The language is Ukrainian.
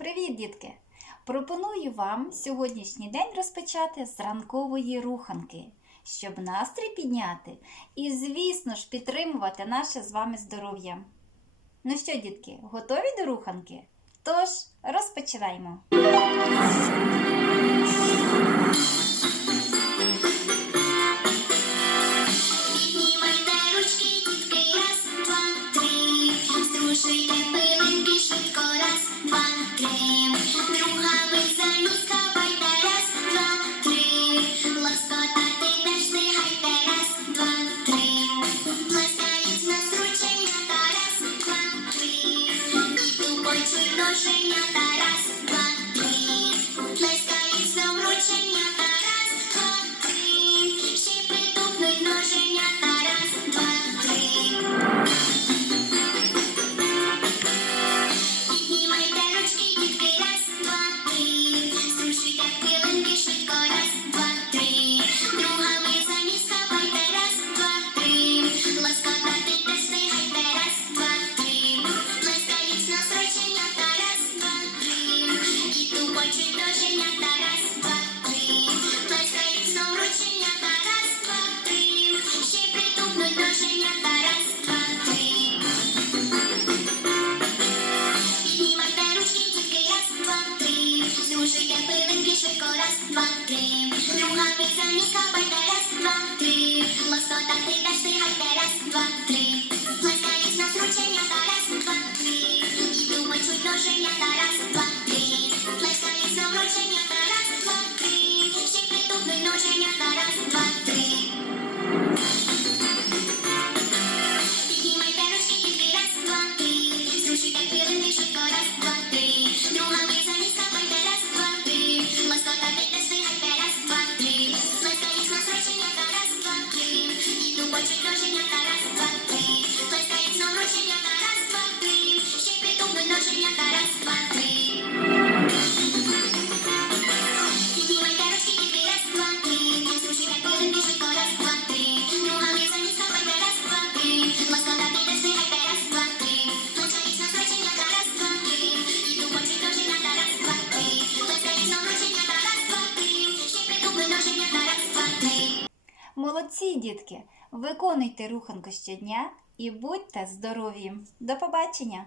Привіт, дітки! Пропоную вам сьогоднішній день розпочати з ранкової руханки, щоб настрій підняти і, звісно ж, підтримувати наше з вами здоров'я. Ну що, дітки, готові до руханки? Тож, розпочинаємо! that's my dream. Молодці, дітки! Виконуйте руханку щодня і будьте здорові! До побачення!